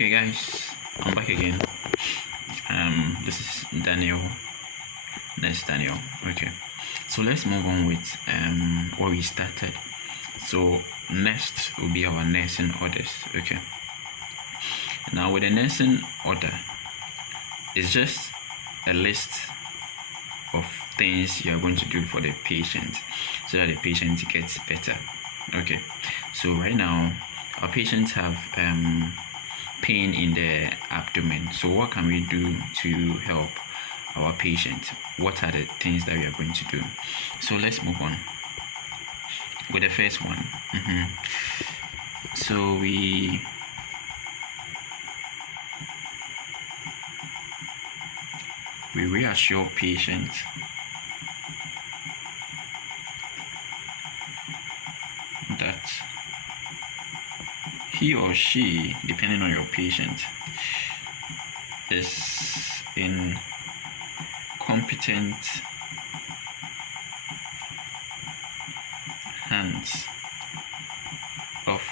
Okay guys, I'm back again. This is Daniel. That's Daniel. Okay, so let's move on with what we started. So next will be our nursing orders. Okay, now with the nursing order, it's just a list of things you are going to do for the patient so that the patient gets better. Okay, so right now our patients have pain in the abdomen. So what can we do to help our patient? What are the things that we are going to do? So let's move on with the first one. So we reassure patients that he or she, depending on your patient, is in competent hands of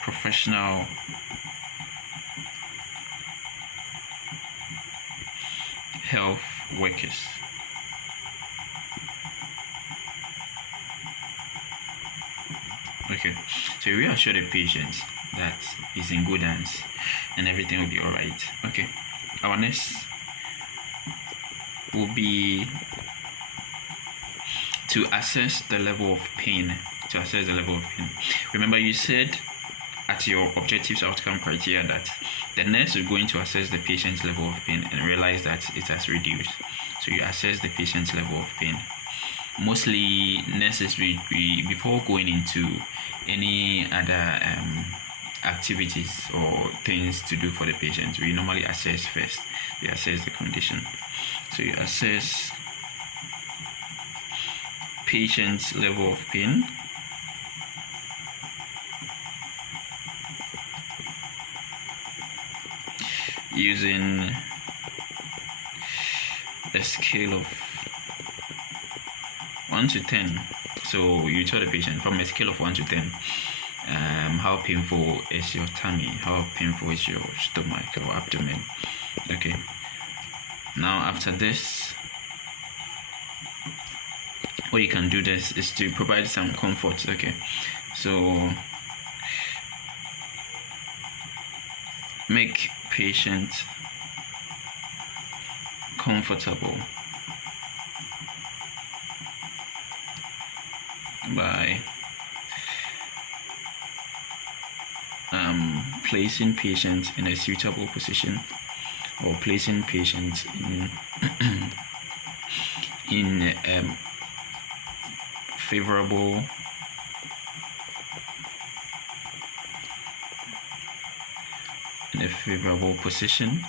professional health workers. Okay, so we reassure the patient that he's in good hands and everything will be all right. Okay, our next will be to assess the level of pain. Remember, you said at your objectives outcome criteria that the nurse is going to assess the patient's level of pain and realize that it has reduced. So you assess the patient's level of pain. Mostly nurses, we before going into any other activities or things to do for the patient, we normally assess first. We assess the condition. So you assess patient's level of pain. Using a scale of 1 to 10. So you tell the patient from a scale of 1 to 10, how painful is your tummy, how painful is your stomach or abdomen. Okay, now after this, what you can do this is to provide some comfort. Okay, so make patient comfortable by placing patient in a suitable position or placing patient in a favorable position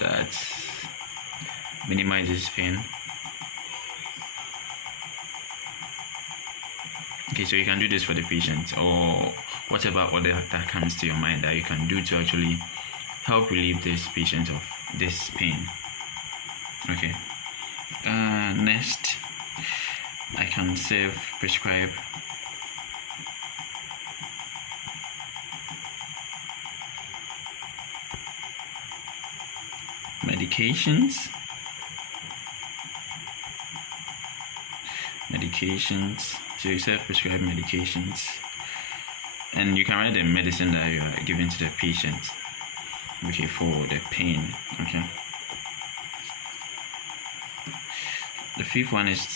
that minimizes pain. Okay, so you can do this for the patient or whatever order that comes to your mind that you can do to actually help relieve this patient of this pain. Okay, next I can prescribe medications. So you self-prescribe medications, and you can write the medicine that you are giving to the patient, okay, for the pain. Okay, the fifth one is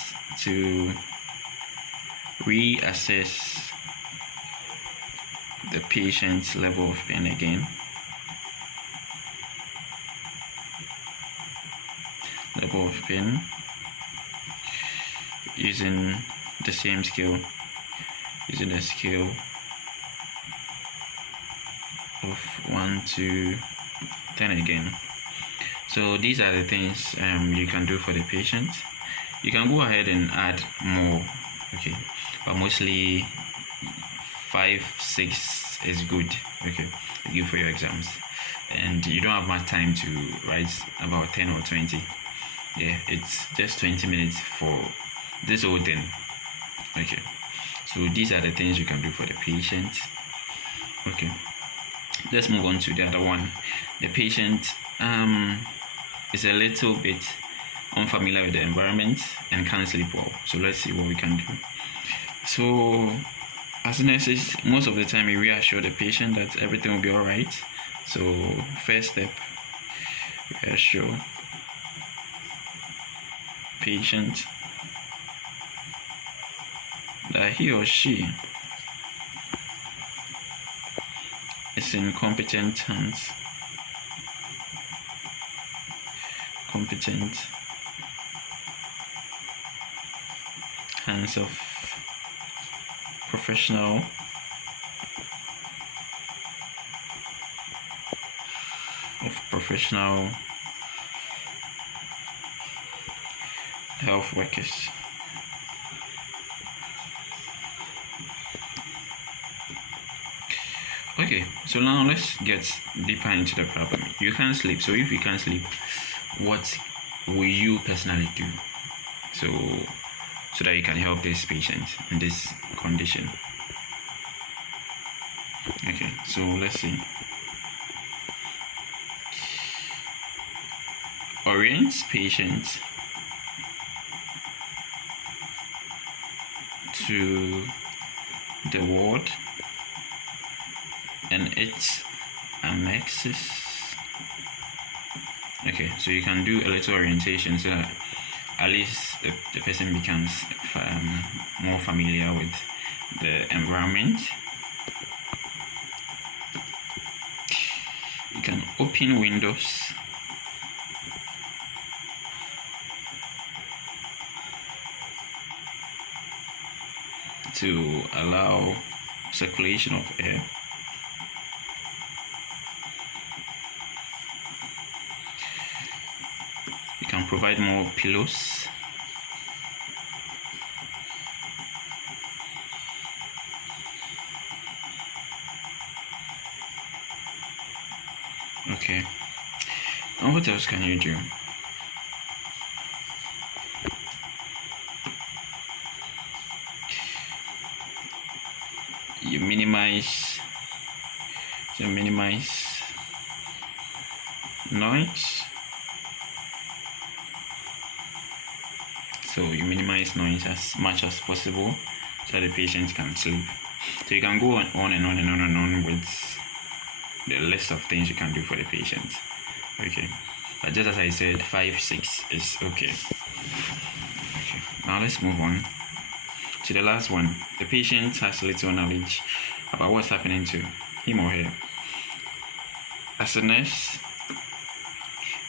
to reassess the patient's level of pain again. Level of pain using the same scale, using a scale of 1 to 10 again. So these are the things you can do for the patient. You can go ahead and add more, okay, but mostly 5, 6 is good, okay, good for your exams, and you don't have much time to write about 10 or 20. Yeah, it's just 20 minutes for this whole thing. Okay, so these are the things you can do for the patient. Okay, let's move on to the other one. The patient is a little bit unfamiliar with the environment and can't sleep well. So let's see what we can do. So as nurses, most of the time we reassure the patient that everything will be all right. So first step, reassure patient that he or she is in competent hands. Hands of professional health workers. Okay, so now let's get deeper into the problem. You can't sleep. So if you can't sleep, what will you personally do so that you can help this patient in this condition? Okay, so let's see. Orient patient to the ward and its annexes. Okay, so you can do a little orientation so that at least the person becomes more familiar with the environment. You can open windows to allow circulation of air. You can provide more pillows. Okay, and what else can you do? You minimize noise. So you minimize noise as much as possible so the patient can sleep. So you can go on and on and on and on with the list of things you can do for the patient. Okay, but just as I said, 5, 6 is okay. Okay, now let's move on to the last one. The patient has little knowledge about what's happening to him or her. As a nurse,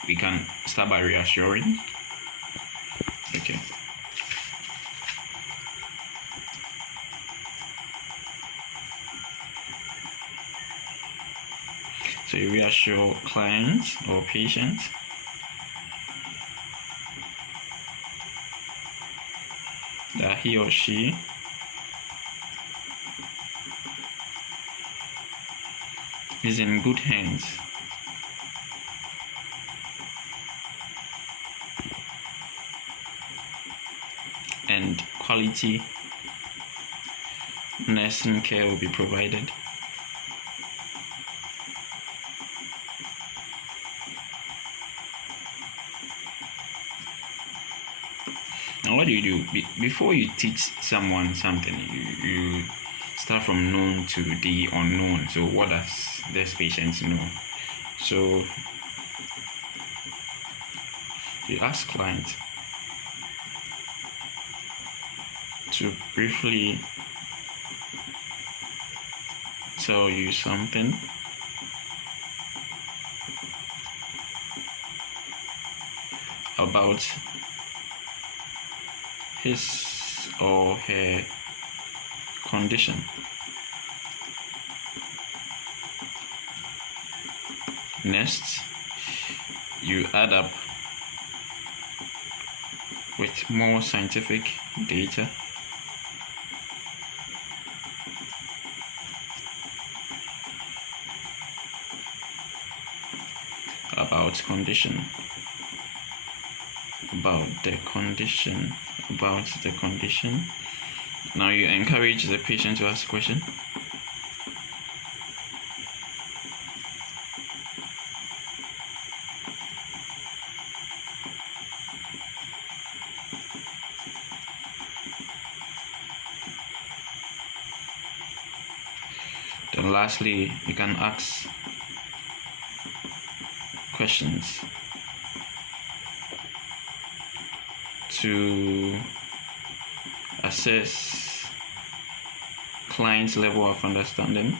we can start by reassuring. Okay. So you reassure clients or patients that he or she is in good hands. And quality nursing care will be provided. Now, what do you do? Before you teach someone something, you start from known to the unknown. So what does this patient know? So you ask client to briefly tell you something about his or her condition. Next, you add up with more scientific data about the condition. Now you encourage the patient to ask a question. So lastly, you can ask questions to assess client's level of understanding,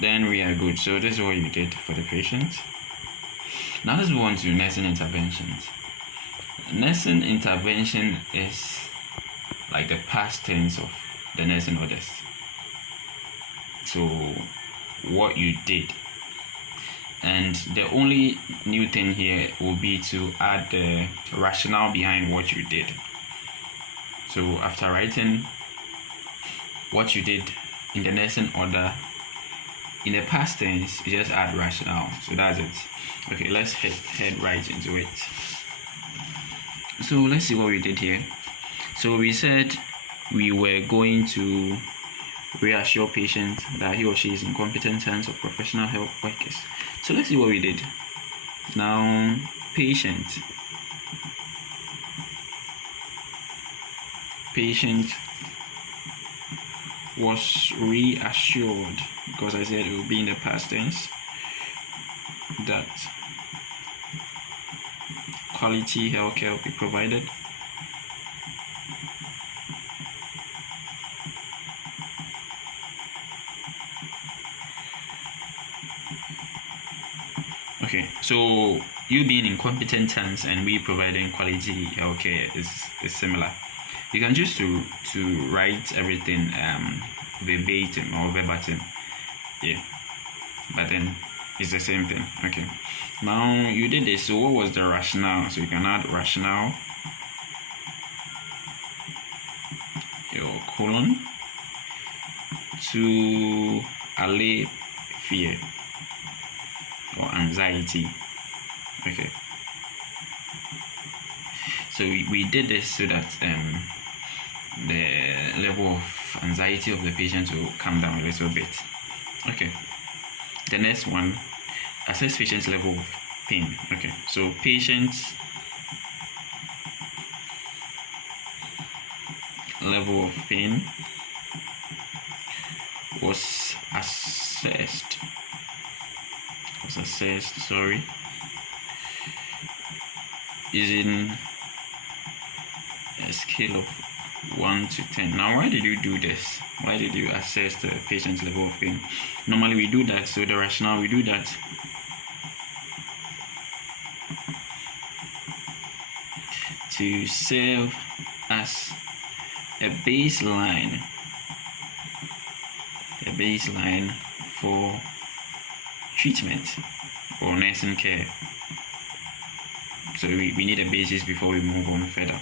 then we are good. So this is what you did for the patient. Now let's move on to nursing interventions. Nursing intervention is like the past tense of the nursing orders. So what you did, and the only new thing here will be to add the rationale behind what you did. So after writing what you did in the nursing order in the past tense, you just add rationale. So that's it. Okay, let's head right into it. So let's see what we did here. So we said we were going to reassure patients that he or she is in competent hands of professional health workers. So let's see what we did. Now, patient was reassured, because I said it will be in the past tense, that quality healthcare will be provided. Okay, so you being in competent hands and we providing quality healthcare is similar. You can choose to write everything verbatim or verbatim, yeah, but then it's the same thing. Okay, now you did this. So what was the rationale? So you can add rationale, your colon, to allay fear or anxiety. Okay, so we did this so that the level of anxiety of the patient will come down a little bit. Okay, the next one, assess patient's level of pain. Okay, so patient's level of pain was assessed using a scale of 1 to 10. Now, why did you do this? Why did you assess the patient's level of pain? Normally we do that, so the rationale, we do that to serve as a baseline for treatment or nursing care. So we need a basis before we move on further.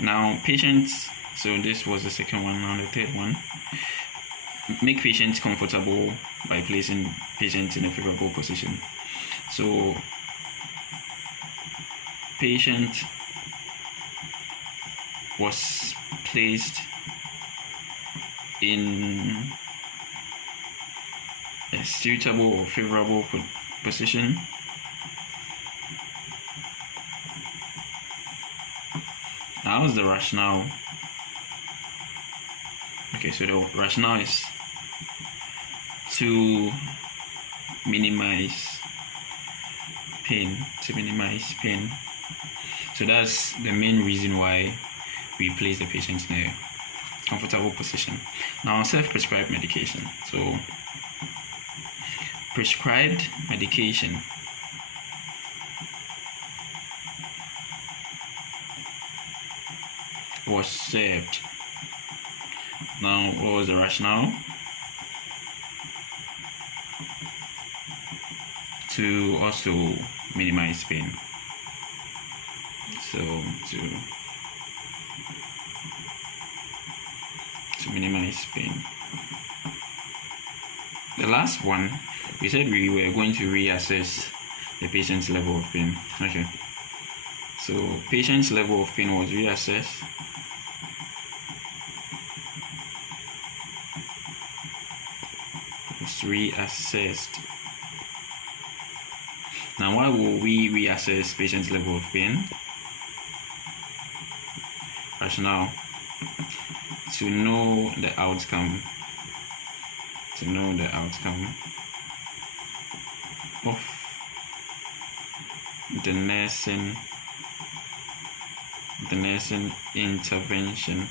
Now, patients, so this was the second one. Now the third one, make patients comfortable by placing patients in a favorable position. So patient was placed in a suitable or favorable position. How's the rationale? Okay, so the rationale is to minimize pain. So that's the main reason why we place the patient in a comfortable position. Now, self-prescribed medication. So prescribed medication was served. Now, what was the rationale? To also minimize pain. So to minimize pain. The last one, we said we were going to reassess the patient's level of pain. Okay. So patient's level of pain was reassessed. Now, why will we reassess patient's level of pain? Rationale: to know the outcome. To know the outcome of the nursing intervention.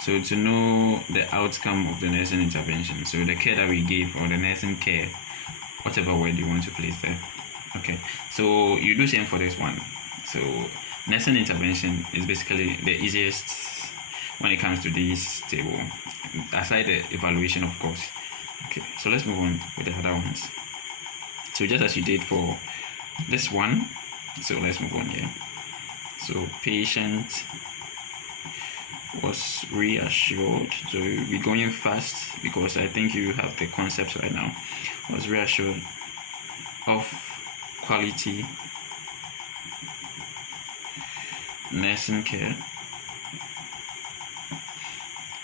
So to know the outcome of the nursing intervention, so the care that we give, or the nursing care, whatever word you want to place there. Okay, so you do same for this one. So nursing intervention is basically the easiest when it comes to this table, aside the evaluation, of course. Okay, so let's move on with the other ones. So just as you did for this one, so let's move on here. So patient was reassured. So we're going fast because I think you have the concepts right now. Was reassured of quality nursing care.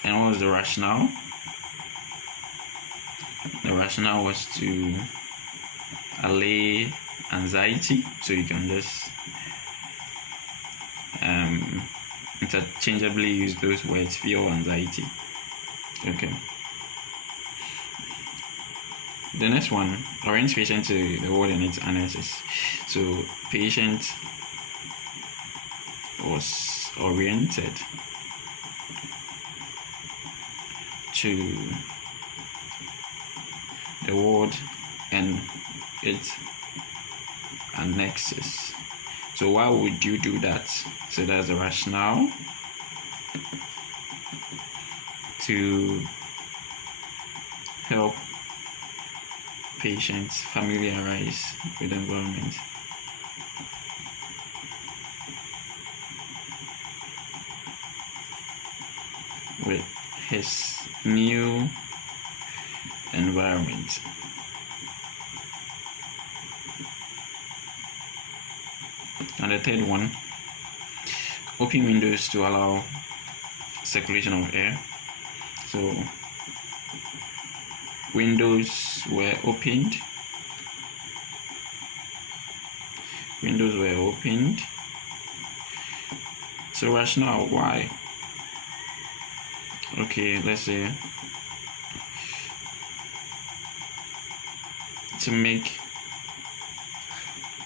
And what was the rationale? The rationale was to allay anxiety. So you can just interchangeably use those words, fear or anxiety. Okay. The next one, orient patient to the word and its analysis. So patient was oriented to the word and its annexes. So why would you do that? So that's the rationale: to help patients familiarize with the environment. With his new environment. And the third one, open windows to allow circulation of air. So windows were opened. So rationale: why? Okay, let's say to make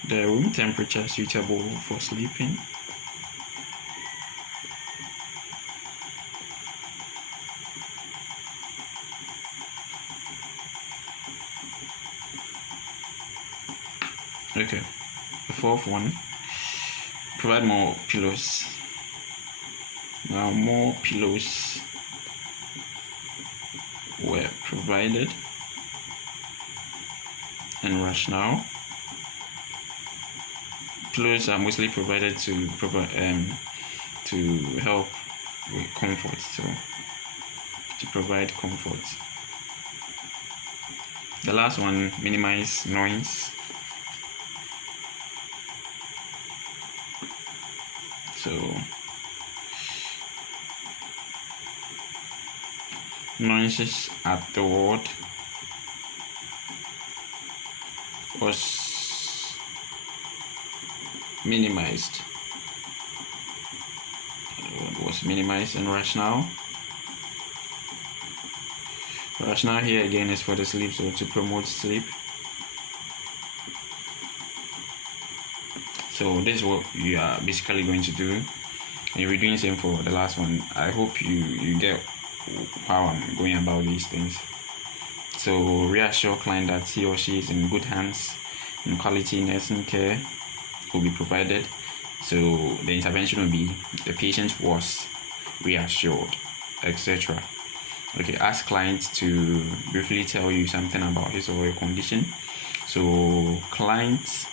the room temperature suitable for sleeping. Okay, the fourth one, provide more pillows. Now more pillows were provided. And rationale: pillows are mostly provided to help with comfort, so to provide comfort. The last one, minimize noise. So noises at the ward was minimized. And rationale. Rationale here again is for the sleep, so to promote sleep. So this is what you are basically going to do, and you'll be doing the same for the last one. I hope you get how I'm going about these things. So reassure client that he or she is in good hands and quality nursing care will be provided. So the intervention will be the patient was reassured, etc. Okay, ask clients to briefly tell you something about his or her condition. So client's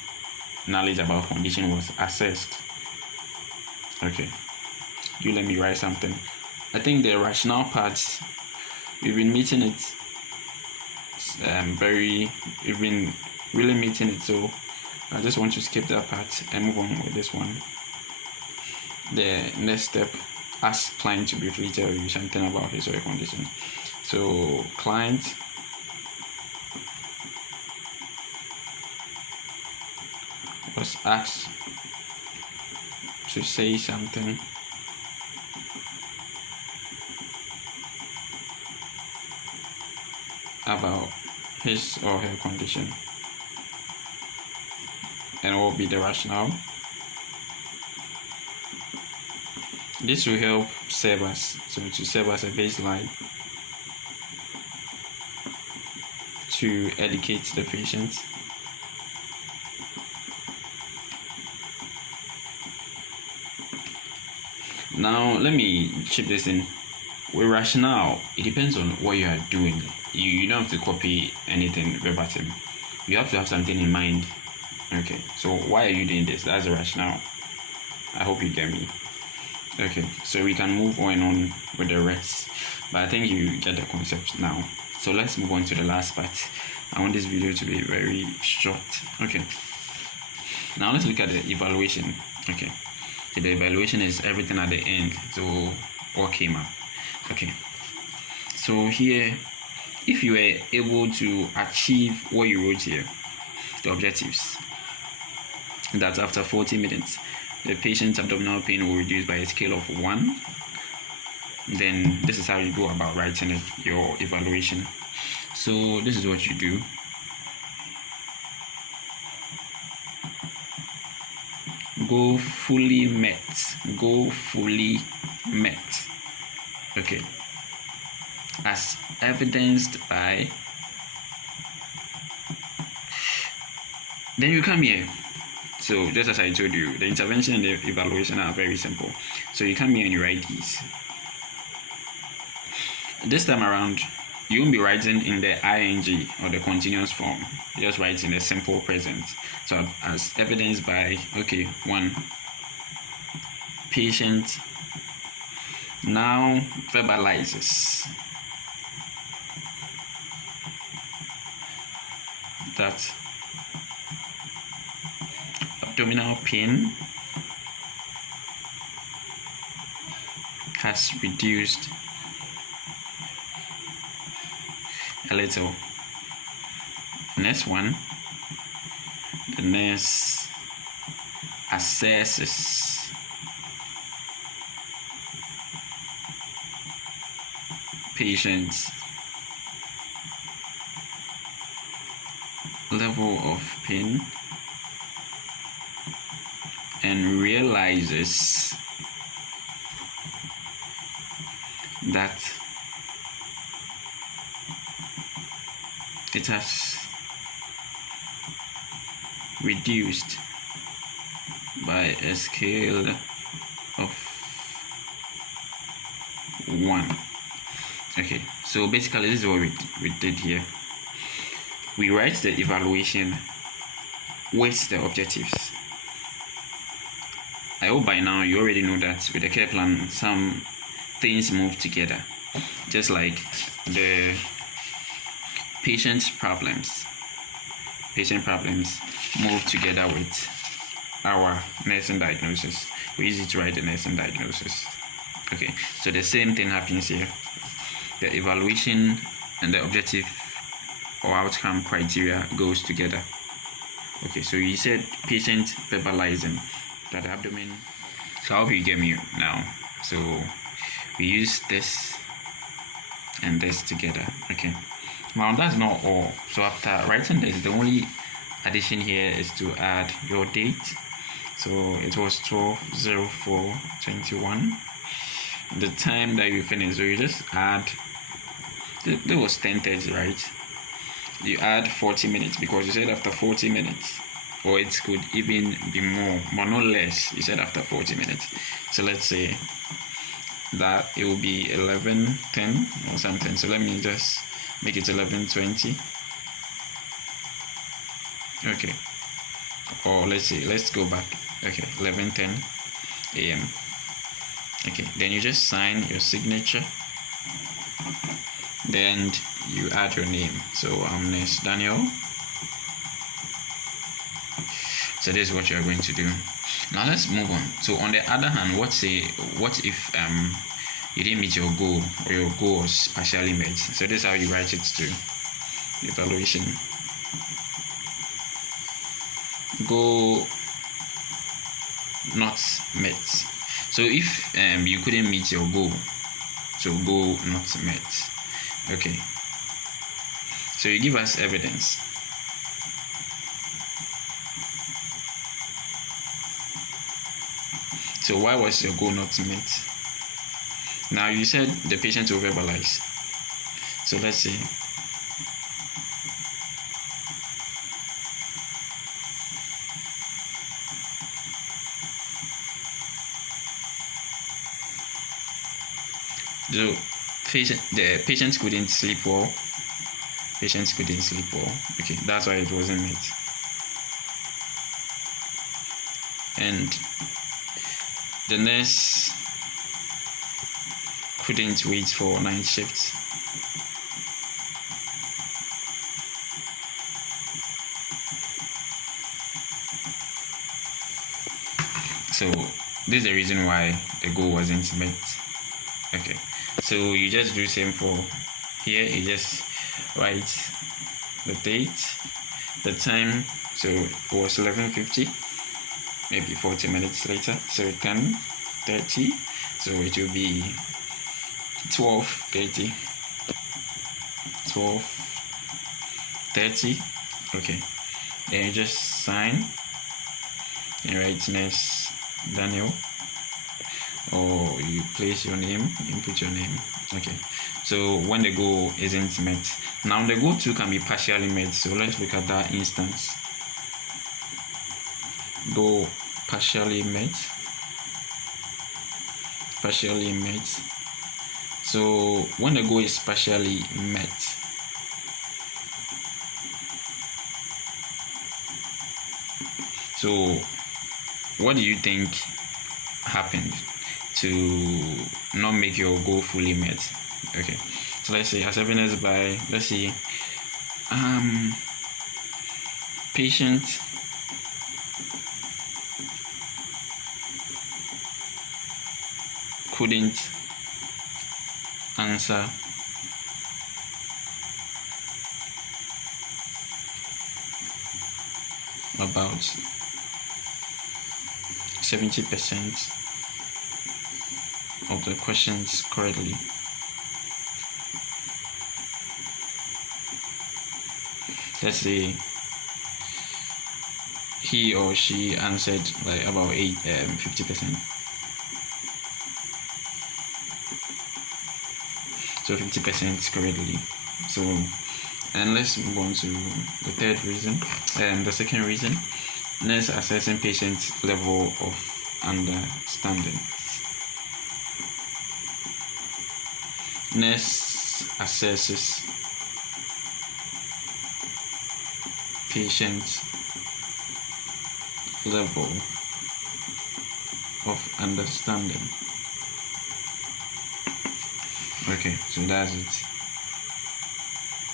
knowledge about condition was assessed. Okay, you let me write something. I think the rationale parts, we've been meeting it we've been really meeting it, so I just want to skip that part and move on with this one. The next step, ask client to briefly tell you something about his or her condition. So client was asked to say something about his or her condition, and what will be the rationale. This will help serve us as a baseline to educate the patient. Now let me chip this in. With rationale, it depends on what you are doing. You don't have to copy anything verbatim. You have to have something in mind. Okay, so why are you doing this? That's the rationale. I hope you get me. Okay, so we can move on with the rest, but I think you get the concept now. So let's move on to the last part. I want this video to be very short. Okay, now let's look at the evaluation. Okay, so the evaluation is everything at the end, so what came up. Okay, so here, if you were able to achieve what you wrote here, the objectives, that after 40 minutes the patient's abdominal pain will reduce by a scale of 1, then this is how you go about writing it, your evaluation. So this is what you do. Go fully met. Okay, as evidenced by, then you come here. So just as I told you, the intervention and the evaluation are very simple. So you come here and you write these. This time around, you won't be writing in the ing or the continuous form. You just write in the simple present. So as evidenced by, okay, 1, patient now verbalizes that abdominal pain has reduced a little. Next one, the nurse assesses patient's level of pain and realizes that it has reduced by a scale of 1. Okay, so basically this is what we did here. We write the evaluation with the objectives. I hope by now you already know that with the care plan some things move together, just like the patient problems move together with our nursing diagnosis. We use it to write the nursing diagnosis. Okay, so the same thing happens here. The evaluation and the objective or outcome criteria goes together. Okay, so you said patient verbalizing that the abdomen. So I hope you get me now. So we use this and this together. Okay, now that's not all. So after writing this, the only addition here is to add your date. So it was 12/04/21, the time that you finished. So you just add, that was 10:30, right? You add 40 minutes because you said after 40 minutes, or it could even be more, but not less. You said after 40 minutes. So let's say that it will be 11:10 or something. So let me just make it 11:20. Okay, or let's go back. Okay, 11:10 a.m. Okay, then you just sign your signature, then you add your name. So I'm Nurse Daniel. So this is what you are going to do. Now let's move on. So on the other hand, what if you didn't meet your goal, or your goal was partially met? So this is how you write it to evaluation. Go not met. So if you couldn't meet your goal, so goal not met. Okay, so you give us evidence. So why was your goal not met? Now you said the patient will verbalize. So let's see. So the patient couldn't sleep well. Patients couldn't sleep well. Okay, that's why it wasn't met. And the nurse couldn't wait for night shifts. So this is the reason why the goal wasn't met. Okay, so you just do simple here. You just write the date, the time. So it was 11:50, maybe 40 minutes later. So 10:30. So it will be 12:30. 12:30. Okay, then you just sign and write nurse Daniel, or you place your name, input your name. Okay, so when the goal isn't met, now the goal too can be partially met. So let's look at that instance. Goal partially met. Partially met. So when the goal is partially met, so what do you think happened to not make your goal fully met? Okay, so let's say as evidenced by, let's see, patient couldn't answer about 70% of the questions correctly. Let's say he or she answered like about 50%. So 50% correctly. So, and let's move on to the third reason. The second reason, nurse assessing patient level of understanding. Nurse assesses patient level of understanding. Okay, so that's it.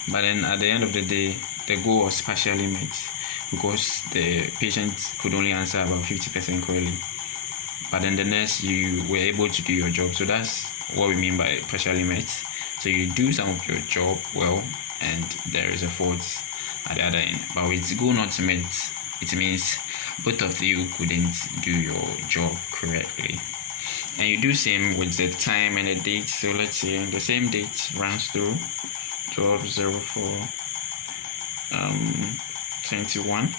But then at the end of the day, the goal was partially met because the patient could only answer about 50% correctly. But then the nurse, you were able to do your job. So that's what we mean by partially met. So you do some of your job well, and there is a fault at the other end. But with goal not met, it means both of you couldn't do your job correctly. And you do same with the time and the date. So let's say the same date runs through 12:04/21,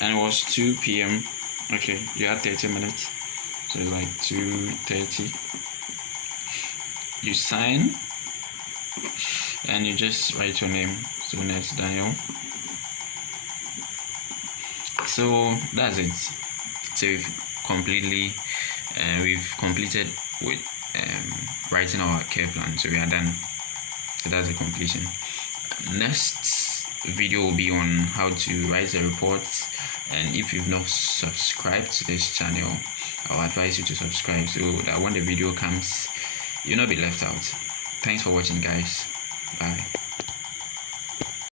and it was 2 p.m. Okay, you had 30 minutes, so it's like 2:30. You sign and you just write your name. So next, Daniel. So that's it. So we've completed with writing our care plan. So we are done. So that's the completion. Next video will be on how to write the reports, and if you've not subscribed to this channel, I'll advise you to subscribe so that when the video comes, you'll not be left out. Thanks for watching, guys. Bye.